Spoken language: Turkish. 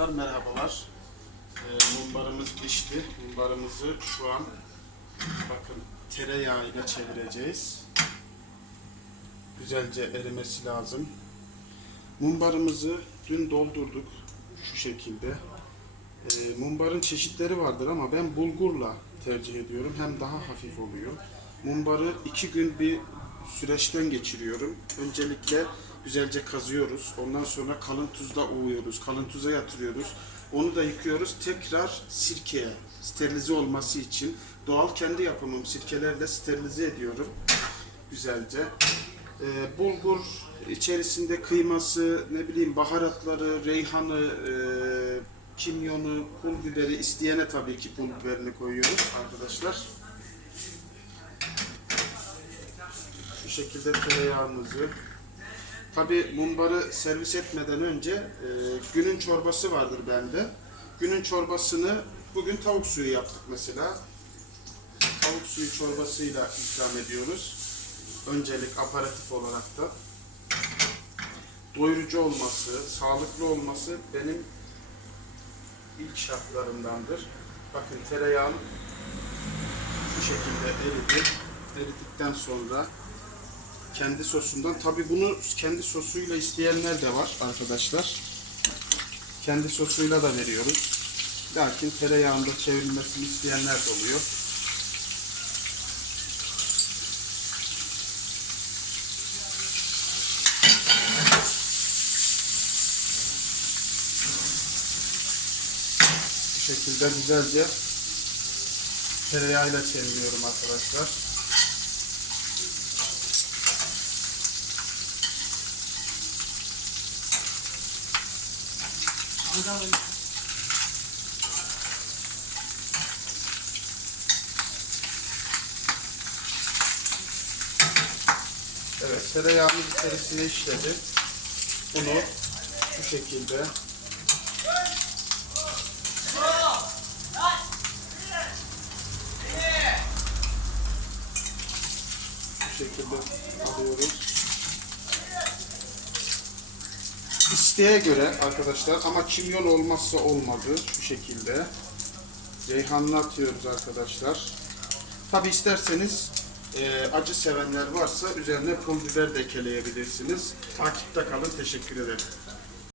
Arkadaşlar merhabalar. Ee, mumbarımız pişti. Mumbarımızı şu an bakın tereyağıyla çevireceğiz. Güzelce erimesi lazım. Mumbarımızı dün doldurduk şu şekilde. Ee, mumbarın çeşitleri vardır ama ben bulgurla tercih ediyorum. Hem daha hafif oluyor. Mumbarı iki gün bir süreçten geçiriyorum. Öncelikle güzelce kazıyoruz. Ondan sonra kalın tuzla ovuyoruz. Kalın tuza yatırıyoruz. Onu da yıkıyoruz. Tekrar sirkeye sterilize olması için doğal kendi yapımım sirkelerle sterilize ediyorum. Güzelce. Ee, bulgur içerisinde kıyması, ne bileyim baharatları, reyhanı, e, kimyonu, pul biberi isteyene tabii ki pul biberini koyuyoruz arkadaşlar. Şu şekilde tereyağımızı. Tabii mumbarı servis etmeden önce e, günün çorbası vardır bende. Günün çorbasını bugün tavuk suyu yaptık mesela. Tavuk suyu çorbasıyla ikram ediyoruz. Öncelik aparatif olarak da doyurucu olması, sağlıklı olması benim ilk şartlarımdandır. Bakın tereyağım şu şekilde eridi. Eridikten sonra kendi sosundan, tabi bunu kendi sosuyla isteyenler de var arkadaşlar. Kendi sosuyla da veriyoruz. Lakin tereyağında çevrilmesini isteyenler de oluyor. Bu şekilde güzelce tereyağıyla çeviriyorum arkadaşlar. Evet, tereyağımız içerisine işledi. Bunu bu şekilde bu şekilde alıyoruz. İsteğe göre arkadaşlar ama kimyon olmazsa olmadı şu şekilde. Reyhanlı atıyoruz arkadaşlar. Tabi isterseniz e, acı sevenler varsa üzerine pul biber de ekleyebilirsiniz. Takipte kalın. Teşekkür ederim.